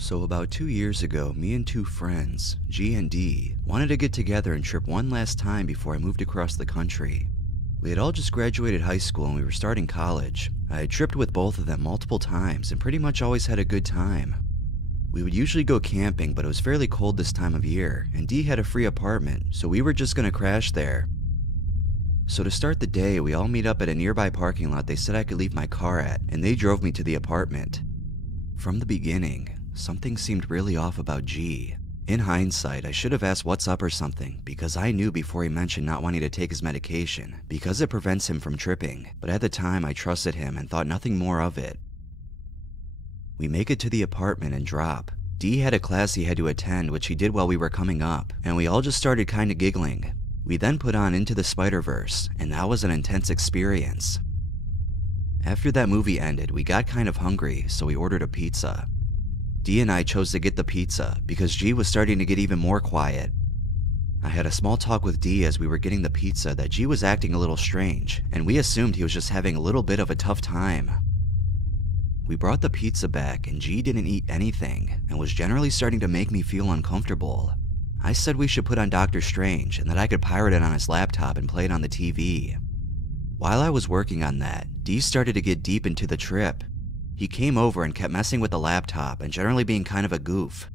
So about 2 years ago, me and two friends, G and D, wanted to get together and trip one last time before I moved across the country. We had all just graduated high school and we were starting college. I had tripped with both of them multiple times and pretty much always had a good time. We would usually go camping, but it was fairly cold this time of year, and D had a free apartment, so we were just gonna crash there. So to start the day, we all meet up at a nearby parking lot they said I could leave my car at, and they drove me to the apartment. From the beginning, something seemed really off about G. In hindsight, I should have asked what's up or something, because I knew before he mentioned not wanting to take his medication, because it prevents him from tripping, but at the time I trusted him and thought nothing more of it. We make it to the apartment and drop. D had a class he had to attend, which he did while we were coming up, and we all just started kinda giggling. We then put on Into the Spider-Verse, and that was an intense experience. After that movie ended, we got kind of hungry, so we ordered a pizza. D and I chose to get the pizza because G was starting to get even more quiet. I had a small talk with D as we were getting the pizza that G was acting a little strange, and we assumed he was just having a little bit of a tough time. We brought the pizza back and G didn't eat anything and was generally starting to make me feel uncomfortable. I said we should put on Doctor Strange and that I could pirate it on his laptop and play it on the TV. While I was working on that, D started to get deep into the trip. He came over and kept messing with the laptop and generally being kind of a goof.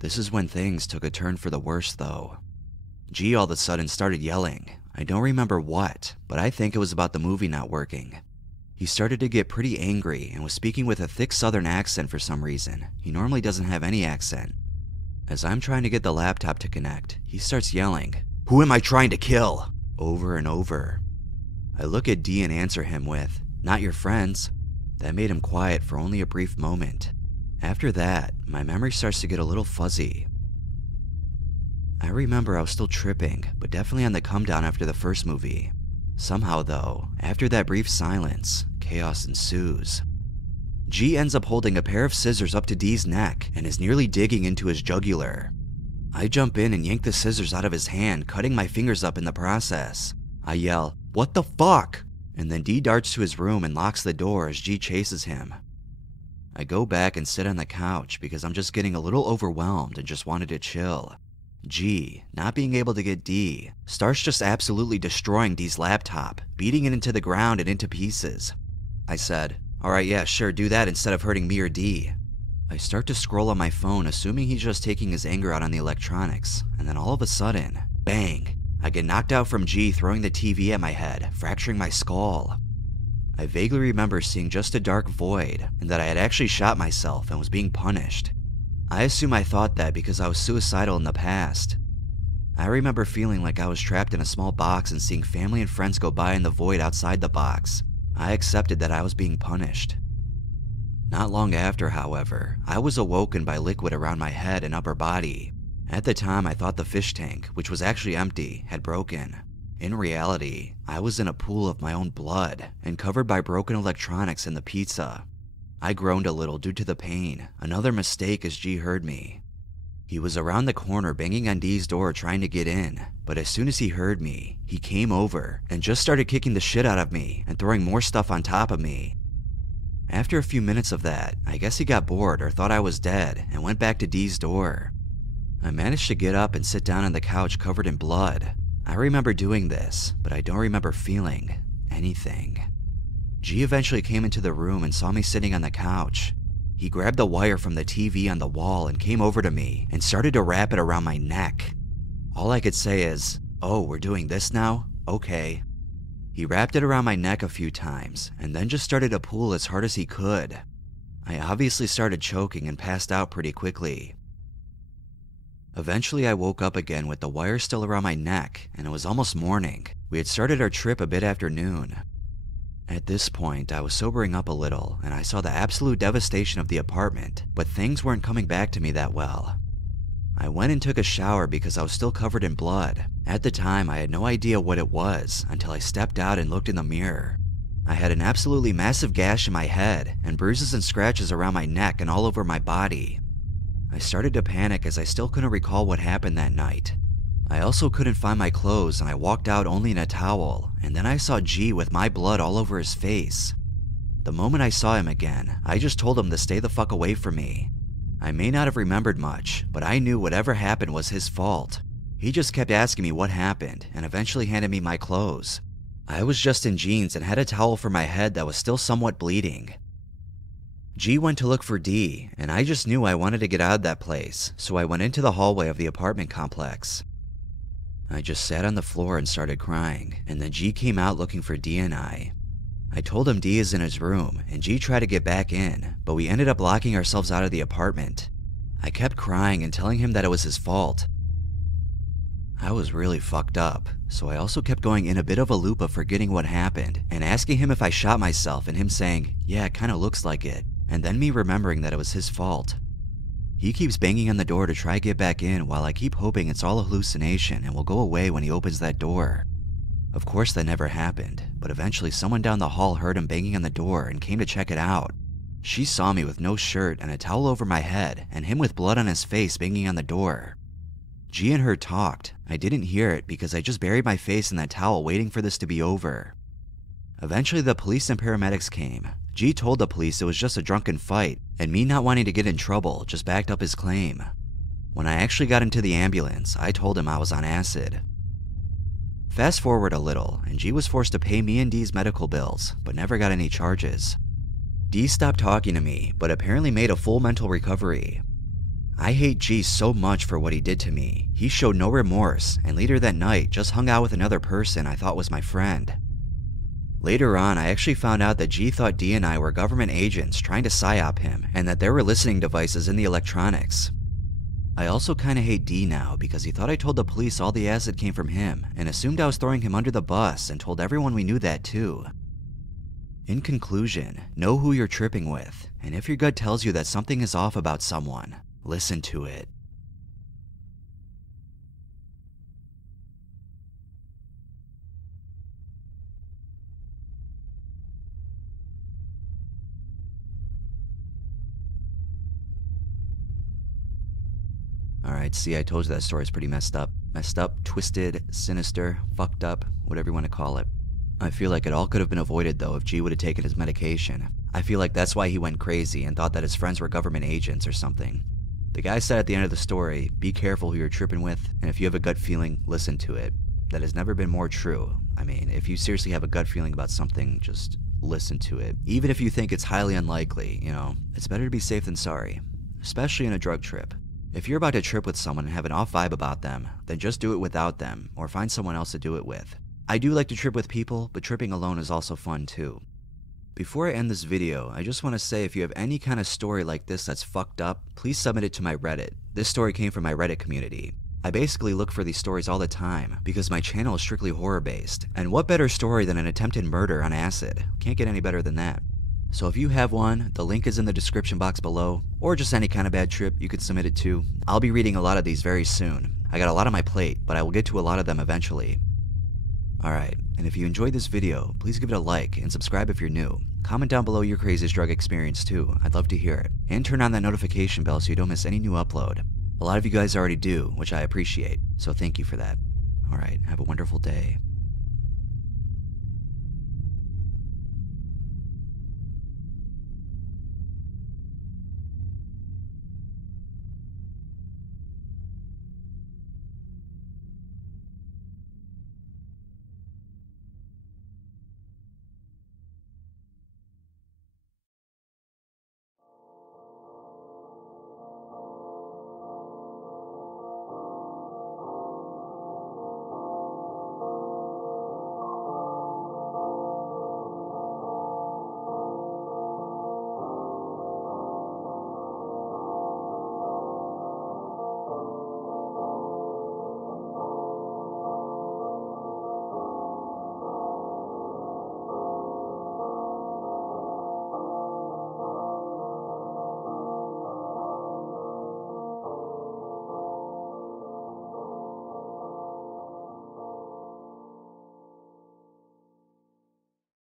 This is when things took a turn for the worse though. G all of a sudden started yelling. I don't remember what, but I think it was about the movie not working. He started to get pretty angry and was speaking with a thick southern accent for some reason. He normally doesn't have any accent. As I'm trying to get the laptop to connect, he starts yelling, "Who am I trying to kill?" over and over. I look at D and answer him with, "Not your friends." That made him quiet for only a brief moment. After that, my memory starts to get a little fuzzy. I remember I was still tripping, but definitely on the come down after the first movie. Somehow though, after that brief silence, chaos ensues. G ends up holding a pair of scissors up to D's neck and is nearly digging into his jugular. I jump in and yank the scissors out of his hand, cutting my fingers up in the process. I yell, "What the fuck?" And then D darts to his room and locks the door as G chases him. I go back and sit on the couch because I'm just getting a little overwhelmed and just wanted to chill. G, not being able to get D, starts just absolutely destroying D's laptop, beating it into the ground and into pieces. I said, "Alright, yeah, sure, do that instead of hurting me or D." I start to scroll on my phone, assuming he's just taking his anger out on the electronics, and then all of a sudden, bang, I get knocked out from G throwing the TV at my head, fracturing my skull. I vaguely remember seeing just a dark void, and that I had actually shot myself and was being punished. I assume I thought that because I was suicidal in the past. I remember feeling like I was trapped in a small box and seeing family and friends go by in the void outside the box. I accepted that I was being punished. Not long after, however, I was awoken by liquid around my head and upper body. At the time, I thought the fish tank, which was actually empty, had broken. In reality, I was in a pool of my own blood and covered by broken electronics and the pizza. I groaned a little due to the pain, another mistake as G heard me. He was around the corner banging on D's door trying to get in, but as soon as he heard me, he came over and just started kicking the shit out of me and throwing more stuff on top of me. After a few minutes of that, I guess he got bored or thought I was dead and went back to D's door. I managed to get up and sit down on the couch covered in blood. I remember doing this, but I don't remember feeling anything. G eventually came into the room and saw me sitting on the couch. He grabbed the wire from the TV on the wall and came over to me and started to wrap it around my neck. All I could say is, "Oh, we're doing this now? Okay." He wrapped it around my neck a few times and then just started to pull as hard as he could. I obviously started choking and passed out pretty quickly. Eventually I woke up again with the wire still around my neck and it was almost morning. We had started our trip a bit after noon. At this point, I was sobering up a little and I saw the absolute devastation of the apartment, but things weren't coming back to me that well. I went and took a shower because I was still covered in blood. At the time, I had no idea what it was until I stepped out and looked in the mirror. I had an absolutely massive gash in my head and bruises and scratches around my neck and all over my body. I started to panic as I still couldn't recall what happened that night. I also couldn't find my clothes and I walked out only in a towel, and then I saw G with my blood all over his face. The moment I saw him again, I just told him to stay the fuck away from me. I may not have remembered much, but I knew whatever happened was his fault. He just kept asking me what happened and eventually handed me my clothes. I was just in jeans and had a towel for my head that was still somewhat bleeding. G went to look for D, and I just knew I wanted to get out of that place, so I went into the hallway of the apartment complex. I just sat on the floor and started crying, and then G came out looking for D and I. I told him D is in his room, and G tried to get back in, but we ended up locking ourselves out of the apartment. I kept crying and telling him that it was his fault. I was really fucked up, so I also kept going in a bit of a loop of forgetting what happened, and asking him if I shot myself, and him saying, yeah, it kinda looks like it, and then me remembering that it was his fault. He keeps banging on the door to try to get back in while I keep hoping it's all a hallucination and will go away when he opens that door. Of course that never happened, but eventually someone down the hall heard him banging on the door and came to check it out. She saw me with no shirt and a towel over my head, and him with blood on his face banging on the door. G and her talked. I didn't hear it because I just buried my face in that towel waiting for this to be over. Eventually the police and paramedics came. G told the police it was just a drunken fight, and me not wanting to get in trouble just backed up his claim. When I actually got into the ambulance, I told him I was on acid. Fast forward a little, and G was forced to pay me and D's medical bills, but never got any charges. D stopped talking to me, but apparently made a full mental recovery. I hate G so much for what he did to me. He showed no remorse, and later that night just hung out with another person I thought was my friend. Later on, I actually found out that G thought D and I were government agents trying to psyop him, and that there were listening devices in the electronics. I also kinda hate D now because he thought I told the police all the acid came from him, and assumed I was throwing him under the bus and told everyone we knew that too. In conclusion, know who you're tripping with, and if your gut tells you that something is off about someone, listen to it. Alright, see, I told you that story's pretty messed up. Messed up, twisted, sinister, fucked up, whatever you want to call it. I feel like it all could have been avoided though if G would have taken his medication. I feel like that's why he went crazy and thought that his friends were government agents or something. The guy said at the end of the story, be careful who you're tripping with, and if you have a gut feeling, listen to it. That has never been more true. I mean, if you seriously have a gut feeling about something, just listen to it. Even if you think it's highly unlikely, you know, it's better to be safe than sorry. Especially in a drug trip. If you're about to trip with someone and have an off vibe about them, then just do it without them, or find someone else to do it with. I do like to trip with people, but tripping alone is also fun too. Before I end this video, I just want to say if you have any kind of story like this that's fucked up, please submit it to my Reddit. This story came from my Reddit community. I basically look for these stories all the time, because my channel is strictly horror based, and what better story than an attempted murder on acid? Can't get any better than that. So if you have one, the link is in the description box below, or just any kind of bad trip you could submit it to. I'll be reading a lot of these very soon. I got a lot on my plate, but I will get to a lot of them eventually. Alright, and if you enjoyed this video, please give it a like and subscribe if you're new. Comment down below your craziest drug experience too, I'd love to hear it. And turn on that notification bell so you don't miss any new upload. A lot of you guys already do, which I appreciate, so thank you for that. Alright, have a wonderful day.